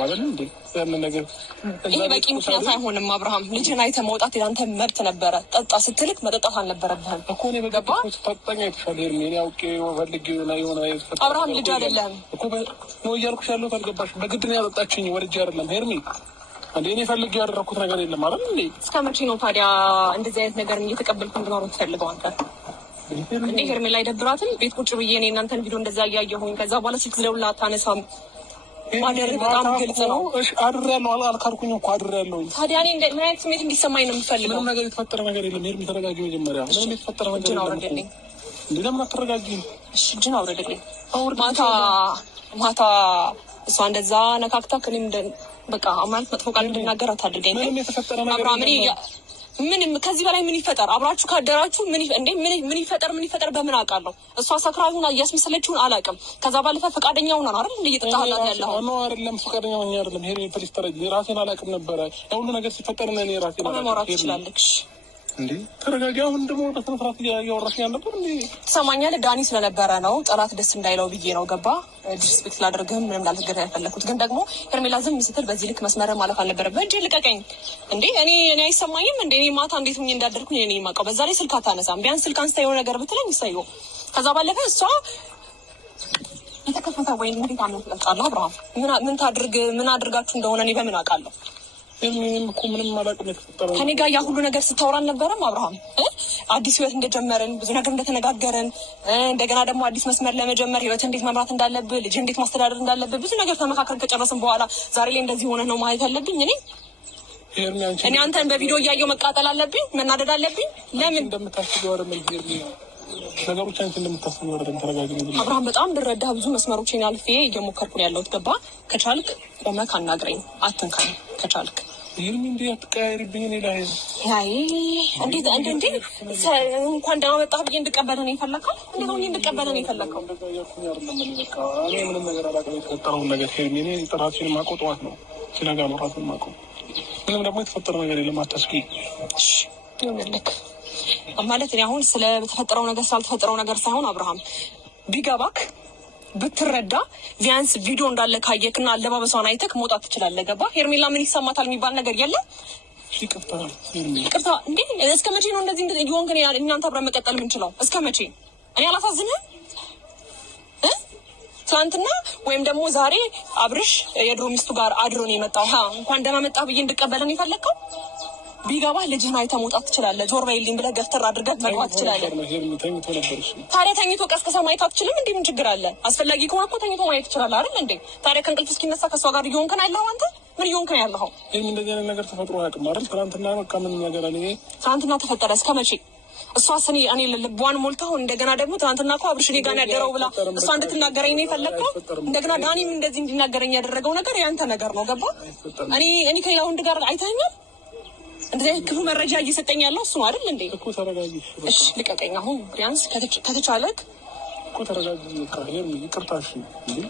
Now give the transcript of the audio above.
አይደል እንዴ? ያንን ነገር ይሄ በቂ ምክንያት አይሆንም። አብርሃም ልጅን አይተህ መውጣት የአንተ መብት ነበረ። ጠጣ ስትልክ መጠጣት አልነበረብህም እኮ ነው። በገባ ተጣጣኝ አይተሻል። ሄርሜን ያውቄ ወፈልግ የሆነ አብርሃም ልጅ አይደለም እኮ ነው እያልኩሽ ያለሁት አልገባሽ? በግድ ነው ያጠጣችኝ፣ ወልጄ አይደለም ሄርሜን። እንዴ እኔ ፈልጌ ያደረኩት ነገር የለም አይደል እንዴ? እስከ መቼ ነው ታዲያ እንደዚህ አይነት ነገር እየተቀበልኩ እንድኖር ትፈልገው አንተ? እንዴ ሄርሜን ላይ ደብራትም ቤት ቁጭ ብዬ እኔ እናንተን ቪዲዮ እንደዛ እያየሁኝ ከዛ በኋላ ስልክ ደውላ አታነሳም። ማደር በጣም ግልጽ ነው። እሺ አድሬያለሁ አልካልኩኝ እኮ አድሬያለሁ። ታዲያ እኔ ምን አይነት ስሜት እንዲሰማኝ ነው የምፈልገው? ምንም ነገር የተፈጠረ ነገር የለም። ሄርሜን ተረጋጊ መጀመሪያ። ምንም የተፈጠረ ነገር የለም። እንዴ ለምን አትረጋጊም? እሺ እጅን አውርድልኝ። ማታ እሷ እንደዛ ነካክታ ከኔም በቃ ማለት መጥፎ ቃል እንድናገር አታድርገኝ። ምንም የተፈጠረ ነገር ምንም ከዚህ በላይ ምን ይፈጠር? አብራችሁ ካደራችሁ ምን ይፈጠር በምን አውቃለሁ? እሷ ሰክራ ይሁን እያስመሰለችውን አላውቅም። ከዛ ባለፈ ፈቃደኛ ሆና ነው አይደል እየጠጣህላት ያለው? ነው አይደለም? ፈቃደኛ ሆኜ አይደለም። ሄርሜን ፕሊስ ተረጂ። ራሴን አላውቅም ነበረ። ሁሉ ነገር ሲፈጠር ነው እኔ ራሴን አላውቅም። ማውራት ትችላለሽ እንዴ? ተረጋጊ። አሁን ደግሞ በስነ ስርዓት እያወራሽኝ ነበር እንዴ? ትሰማኛለህ? ዳኒ ስለነበረ ነው ጠላት ደስ እንዳይለው ብዬ ነው። ገባ? ዲስፔክት ላደርግህም ምንም ላልተገዳ ያልፈለኩት ግን ደግሞ ሄርሜላ ዝም ስትል በዚህ ልክ መስመር ማለፍ አልነበረብህ። እጅ ልቀቀኝ እንዴ! እኔ አይሰማኝም እንዴ? እኔ ማታ እንዴት ሆኜ እንዳደርኩኝ እኔ የማውቀው። በዛ ላይ ስልክ አታነሳም። ቢያንስ ስልክ አንስታ የሆነ ነገር ብትለኝ ይሳየው። ከዛ ባለፈ እሷ የተከፈተ ወይም እንዴት አመት ለጣላ አብርሃም ምን አድርጋችሁ እንደሆነ እኔ በምን አውቃለሁ? ምንም እኮ ምንም አላውቅም። የተፈጠረው ከኔ ጋር ያ ሁሉ ነገር ስታወራ አልነበረም አብርሃም? አዲስ ህይወት እንደጀመርን ብዙ ነገር እንደተነጋገርን እንደገና ደግሞ አዲስ መስመር ለመጀመር ህይወት እንዴት መምራት እንዳለብህ ልጅ እንዴት ማስተዳደር እንዳለብህ ብዙ ነገር ተመካከርን ከጨረስን በኋላ ዛሬ ላይ እንደዚህ ሆነህ ነው ማለት ያለብኝ? እኔ አንተን በቪዲዮ እያየሁ መቃጠል አለብኝ? መናደድ አለብኝ? ለምን እንደምታስበው አይደለም ሄርሜላ፣ ነገሮች አንቺ እንደምታስበው አይደለም። ተረጋጊ አብርሃም። በጣም ልረዳህ ብዙ መስመሮችን አልፌ እየሞከርኩ ነው ያለሁት። ገባ? ከቻልክ ቆመህ አናግረኝ፣ አትንካኝ ከቻልክ። ይህም እንዲ አትቀያይርብኝ። እኔ ላይ እንዴት እንኳን ደህና መጣህ ብዬ እንድቀበልህ ነው የፈለከው? እንዴት ሆኜ እንድቀበልህ ነው የፈለከው? እኔ ምንም ነገር አላውቅም። የተፈጠረውን ነገር ሄርሜን ራሴን የማውቀው ጠዋት ነው ሲነጋ ነው ራሴን የማውቀው። ምንም ደግሞ የተፈጠረ ነገር የለም። አታስቂ ይሆንልክ ማለት እኔ አሁን ስለተፈጠረው ነገር ስላልተፈጠረው ነገር ሳይሆን አብርሃም ቢገባክ ብትረዳ ቢያንስ ቪዲዮ እንዳለ ካየክና አለባበሷን አይተክ መውጣት ትችላለህ። ገባ? ሄርሜላ ምን ይሰማታል የሚባል ነገር የለም። ይቅርታ እንዴ! እስከ መቼ ነው እንደዚህ እየሆንክ እናንተ አብረን መቀጠል የምንችለው? እስከ መቼ? እኔ አላሳዝንህም? ትናንትና ወይም ደግሞ ዛሬ አብርሽ የድሮ ሚስቱ ጋር አድሮ ነው የመጣው። እንኳን ደህና መጣህ ብዬ እንድቀበለን የፈለግከው? ቢገባህ ልጅህን አይተህ መውጣት ትችላለህ። ዞር በይልኝ ብለህ ገፍተር አድርገህ መግባት ትችላለህ። ታዲያ ተኝቶ ቀስቅሰህ ማየት አትችልም? እንዲህ ምን ችግር አለ? አስፈላጊ ከሆነ እኮ ተኝቶ ማየት ትችላለህ አይደል እንዴ? ታዲያ ከእንቅልፍ እስኪነሳ ከእሷ ጋር እየሆንክ ነው ያለኸው አንተ? ምን እየሆንክ ነው ያለኸው? ይህም እንደዚህ አይነት ነገር ተፈጥሮ አያውቅም አይደል? ትናንትና በቃ ምን ነገር አለ? ትናንትና ተፈጠረ። እስከ መቼ? እሷ እኔ ልቧን ሞልተው እንደገና ደግሞ ትናንትና እኮ አብርሽ እኔ ጋር ነው ያደረው ብላ እሷ እንድትናገረኝ ነው የፈለግከው? እንደገና ዳኒም እንደዚህ እንዲናገረኝ ያደረገው ነገር ያንተ ነገር ነው። ገባ? እኔ ከሌላ ወንድ ጋር አይተኸኛል? እንደዚህ ክፉ መረጃ እየሰጠኝ ያለው እሱ ነው አይደል እንዴ? እኮ ተረጋጊ። እሺ ልቀቀኝ። አሁን ቢያንስ ከተቻለክ እኮ ተረጋጊ። ይቅርታ እሺ እንዴ